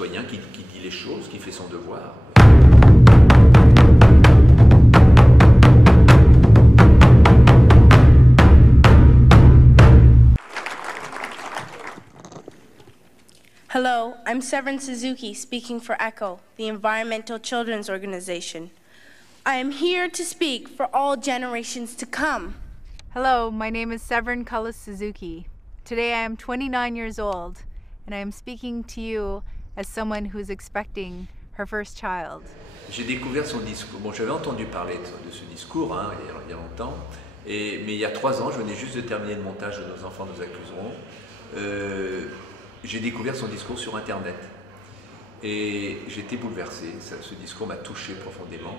citoyen qui dit les choses, qui fait son devoir. Hello, I'm Severin Suzuki, speaking for ECHO, the Environmental Children's Organization. I am here to speak for all generations to come. Hello, my name is Severin Cullis Suzuki. Today I am 29 years old, and I am speaking to you as someone who is expecting her first child. J'ai découvert son discours. Bon, j'avais entendu parler de ce discours il y a longtemps, mais il y a 3 ans, je venais juste de terminer le montage de Nos enfants nous accuseront. J'ai découvert son discours sur Internet et j'étais bouleversé. Ce discours m'a touché profondément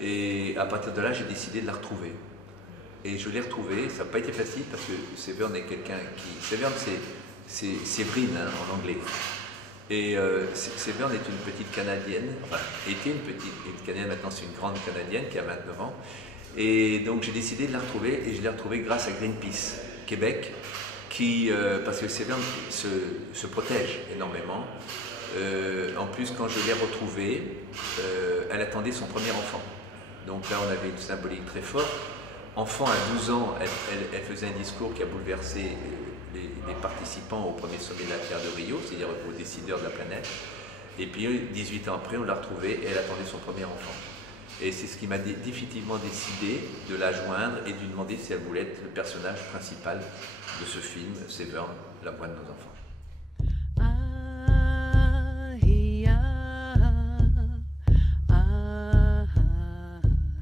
et à partir de là, j'ai décidé de la retrouver. Et je l'ai retrouvée. Ça n'a pas été facile parce que Séverne est quelqu'un qui... Séverne, c'est Séverine en anglais. Et Séverne est une petite Canadienne, enfin, était une petite Canadienne, maintenant c'est une grande Canadienne qui a 29 ans. Et donc j'ai décidé de la retrouver et je l'ai retrouvée grâce à Greenpeace Québec. Parce que Séverne se protège énormément. En plus, quand je l'ai retrouvée, elle attendait son premier enfant. Donc là, on avait une symbolique très forte. Enfant à 12 ans, elle faisait un discours qui a bouleversé les participants au premier sommet de la Terre de Rio, c'est-à-dire aux décideurs de la planète. Et puis, 18 ans après, on l'a retrouvée et elle attendait son premier enfant. Et c'est ce qui m'a définitivement décidé de la joindre et de lui demander si elle voulait être le personnage principal de ce film, Séverne, la voix de nos enfants.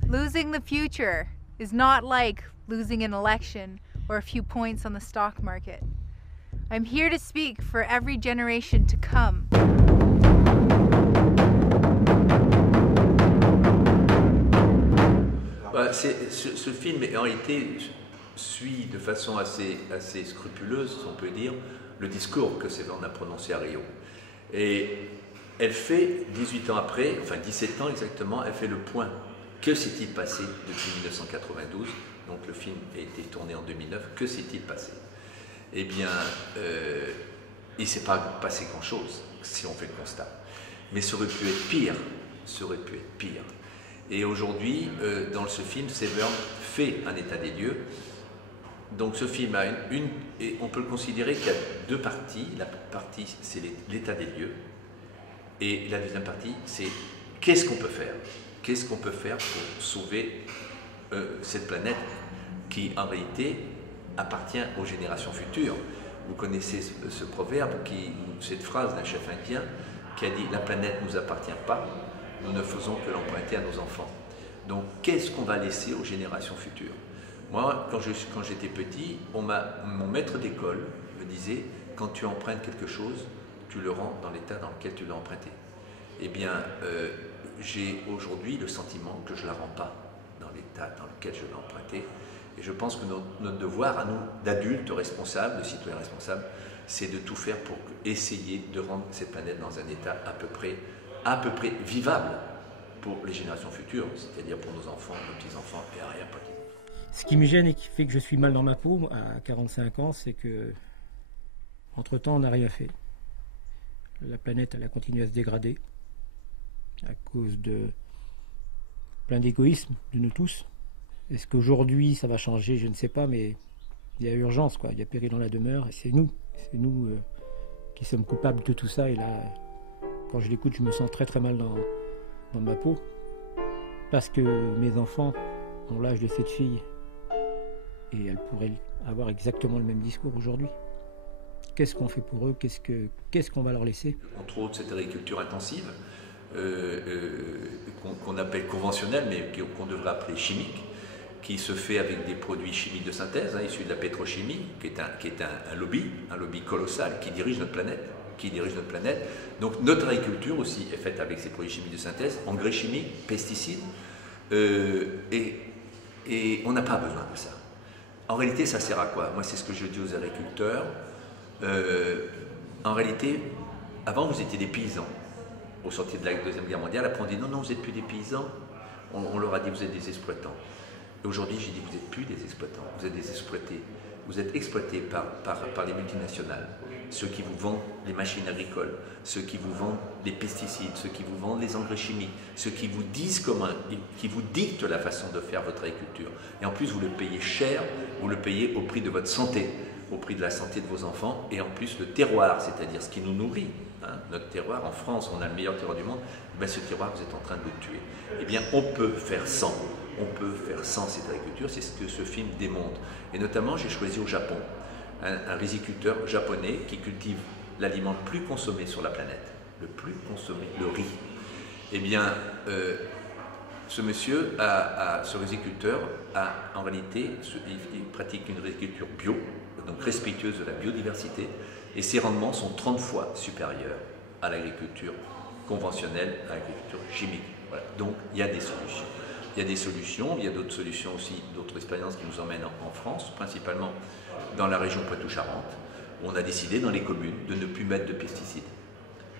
Losing the future is not like losing an election or a few points on the stock market. I'm here to speak for every generation to come. Ce film, en réalité, suit de façon assez scrupuleuse, si on peut dire, le discours que Séverne a prononcé à Rio. Et elle fait, 18 ans après, enfin 17 ans exactement, elle fait le point. Que s'est-il passé depuis 1992? Donc le film a été tourné en 2009. Que s'est-il passé? Eh bien, il ne s'est pas passé grand-chose, si on fait le constat. Mais ça aurait pu être pire. Ça aurait pu être pire. Et aujourd'hui, dans ce film, Séverne fait un état des lieux. Donc ce film a et on peut le considérer qu'il y a 2 parties. La partie, c'est l'état des lieux. Et la deuxième partie, c'est qu'est-ce qu'on peut faire? Qu'est-ce qu'on peut faire pour sauver cette planète qui, en réalité, appartient aux générations futures? Vous connaissez ce proverbe, cette phrase d'un chef indien qui a dit « La planète ne nous appartient pas, nous ne faisons que l'emprunter à nos enfants ». Donc, qu'est-ce qu'on va laisser aux générations futures? Moi, quand j'étais petit, mon maître d'école me disait « Quand tu empruntes quelque chose, tu le rends dans l'état dans lequel tu l'as emprunté ». Eh bien, j'ai aujourd'hui le sentiment que je ne la rends pas dans l'état dans lequel je l'ai emprunté. Et je pense que notre devoir à nous, d'adultes responsables, de citoyens responsables, c'est de tout faire pour essayer de rendre cette planète dans un état à peu près vivable pour les générations futures, c'est-à-dire pour nos enfants, nos petits-enfants et arrière-petits. Ce qui me gêne et qui fait que je suis mal dans ma peau à 45 ans, c'est que, entre-temps, on n'a rien fait. La planète, elle a continué à se dégrader à cause de plein d'égoïsme de nous tous. Est-ce qu'aujourd'hui ça va changer? Je ne sais pas, mais il y a urgence, quoi. Il y a péril dans la demeure et c'est nous qui sommes coupables de tout ça. Et là, quand je l'écoute, je me sens très très mal dans ma peau parce que mes enfants ont l'âge de cette fille et elles pourraient avoir exactement le même discours aujourd'hui. Qu'est-ce qu'on fait pour eux? Qu'est-ce qu'on va leur laisser? Entre autres, cette agriculture intensive qu'on appelle conventionnelle, mais qu'on devrait appeler chimique, qui se fait avec des produits chimiques de synthèse, issus de la pétrochimie, qui est un lobby colossal qui dirige notre planète. Donc notre agriculture aussi est faite avec ces produits chimiques de synthèse, engrais chimiques, pesticides, et on n'a pas besoin de ça. En réalité, ça sert à quoi? Moi, c'est ce que je dis aux agriculteurs. En réalité, avant, vous étiez des paysans. Au sortir de la Deuxième Guerre mondiale, après on dit non, vous n'êtes plus des paysans. On leur a dit vous êtes des exploitants. Et aujourd'hui, j'ai dit, vous n'êtes plus des exploitants, vous êtes des exploités. Vous êtes exploités par les multinationales, ceux qui vous vendent les machines agricoles, ceux qui vous vendent les pesticides, ceux qui vous vendent les engrais chimiques, ceux qui vous disent qui vous dictent la façon de faire votre agriculture. Et en plus, vous le payez cher, vous le payez au prix de votre santé, au prix de la santé de vos enfants, et en plus le terroir, c'est-à-dire ce qui nous nourrit. Notre terroir, en France, on a le meilleur terroir du monde, ben ce terroir, vous êtes en train de le tuer. Eh bien, on peut faire sans. On peut faire sans cette agriculture, c'est ce que ce film démontre. Et notamment, j'ai choisi au Japon un riziculteur japonais qui cultive l'aliment le plus consommé sur la planète, le plus consommé, le riz. Eh bien, ce monsieur, ce riziculteur, en réalité, il pratique une riziculture bio, donc respectueuse de la biodiversité, et ses rendements sont 30 fois supérieurs à l'agriculture conventionnelle, à l'agriculture chimique. Voilà. Donc, il y a des solutions. Il y a des solutions, il y a d'autres solutions aussi, d'autres expériences qui nous emmènent en France, principalement dans la région Poitou-Charentes, où on a décidé dans les communes de ne plus mettre de pesticides.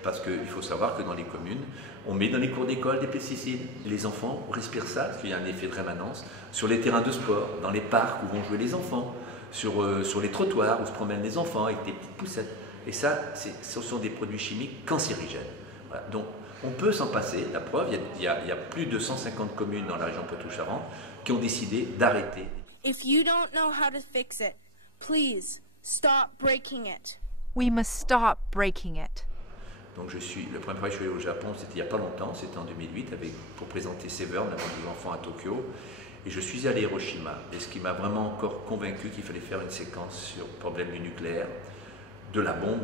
Parce qu'il faut savoir que dans les communes, on met dans les cours d'école des pesticides. Les enfants respirent ça, parce qu'il y a un effet de rémanence, sur les terrains de sport, dans les parcs où vont jouer les enfants, sur les trottoirs où se promènent les enfants avec des petites poussettes. Et ça, ce sont des produits chimiques cancérigènes. Voilà. Donc, on peut s'en passer, la preuve, il y a plus de 150 communes dans la région Poitou-Charentes qui ont décidé d'arrêter. If you don't know how to fix it, please stop breaking it. We must stop breaking it. Donc le premier fois que je suis allé au Japon, c'était il n'y a pas longtemps, c'était en 2008, pour présenter Severn avant des enfants à Tokyo. Et je suis allé à Hiroshima. Et ce qui m'a vraiment encore convaincu qu'il fallait faire une séquence sur le problème du nucléaire, de la bombe,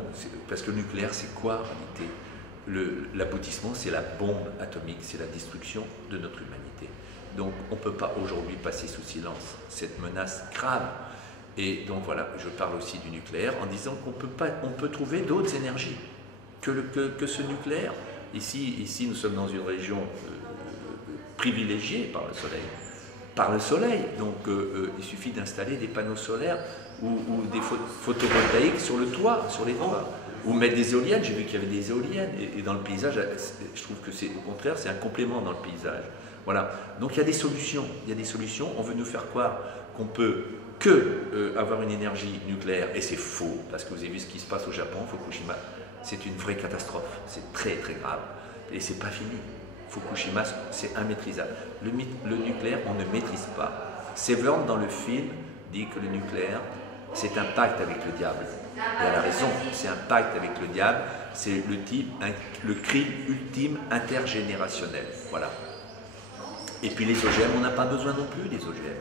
parce que le nucléaire, c'est quoi en réalité ? L'aboutissement, c'est la bombe atomique, c'est la destruction de notre humanité. Donc on ne peut pas aujourd'hui passer sous silence cette menace grave. Et donc voilà, je parle aussi du nucléaire en disant qu'on peut trouver d'autres énergies que ce nucléaire. Ici, nous sommes dans une région privilégiée par le soleil. Par le soleil, donc il suffit d'installer des panneaux solaires ou des photovoltaïques sur le toit, sur les toits. Ou mettre des éoliennes, j'ai vu qu'il y avait des éoliennes, et dans le paysage, je trouve que c'est au contraire, c'est un complément dans le paysage. Voilà. Donc il y a des solutions, on veut nous faire croire qu'on peut avoir une énergie nucléaire, et c'est faux, parce que vous avez vu ce qui se passe au Japon, Fukushima, c'est une vraie catastrophe, c'est très très grave, et c'est pas fini. Fukushima, c'est immaîtrisable. Le nucléaire, on ne maîtrise pas. Severn, dans le film, dit que le nucléaire, c'est un pacte avec le diable. Et elle a raison, c'est un pacte avec le diable, c'est le crime ultime intergénérationnel. Voilà. Et puis les OGM, on n'a pas besoin non plus des OGM.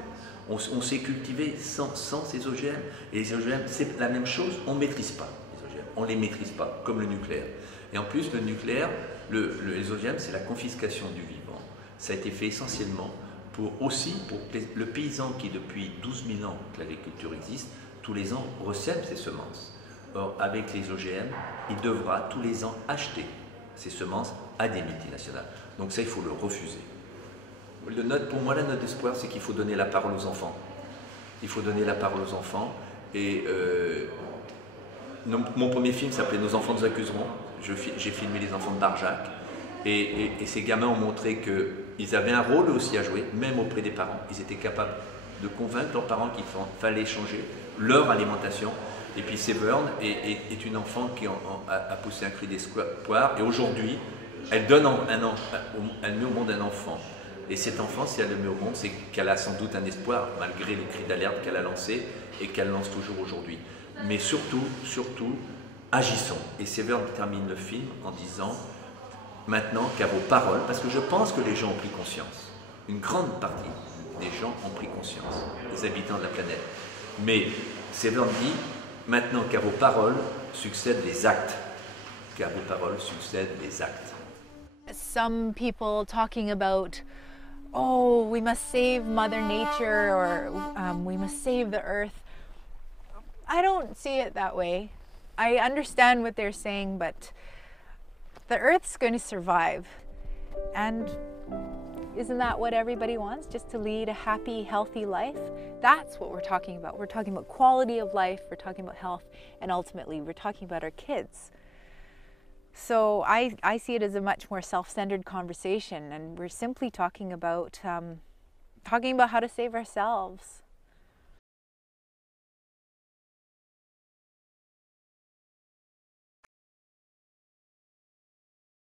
On sait cultiver sans ces OGM. Et les OGM, c'est la même chose, on ne maîtrise pas les OGM. On ne les maîtrise pas, comme le nucléaire. Et en plus, le nucléaire, les OGM, c'est la confiscation du vivant. Ça a été fait essentiellement pour le paysan qui, depuis 12 000 ans que l'agriculture existe, tous les ans recèle ses semences. Or, avec les OGM, il devra tous les ans acheter ces semences à des multinationales. Donc ça, il faut le refuser. Pour moi, la note d'espoir, c'est qu'il faut donner la parole aux enfants. Il faut donner la parole aux enfants. Et mon premier film s'appelait « Nos enfants nous accuseront ». J'ai filmé les enfants de Barjac. Et ces gamins ont montré qu'ils avaient un rôle aussi à jouer, même auprès des parents. Ils étaient capables de convaincre leurs parents qu'il fallait changer leur alimentation. Et puis Severn est une enfant qui a poussé un cri d'espoir. Et aujourd'hui, elle met au monde un enfant. Et cet enfant, si elle le met au monde, c'est qu'elle a sans doute un espoir, malgré les cris d'alerte qu'elle a lancés et qu'elle lance toujours aujourd'hui. Mais surtout, agissons. Et Severn termine le film en disant, maintenant qu'à vos paroles, parce que je pense que les gens ont pris conscience, une grande partie des gens ont pris conscience, les habitants de la planète. Mais Severn dit, maintenant qu'à vos paroles succèdent les actes. Qu'à vos paroles succèdent les actes. Some people talking about, oh, we must save Mother Nature, or we must save the earth. I don't see it that way. I understand what they're saying, but the earth's going to survive. And isn't that what everybody wants? Just to lead a happy, healthy life? That's what we're talking about. We're talking about quality of life, we're talking about health, and ultimately we're talking about our kids. So I see it as a much more self-centered conversation, and we're simply talking about talking about how to save ourselves.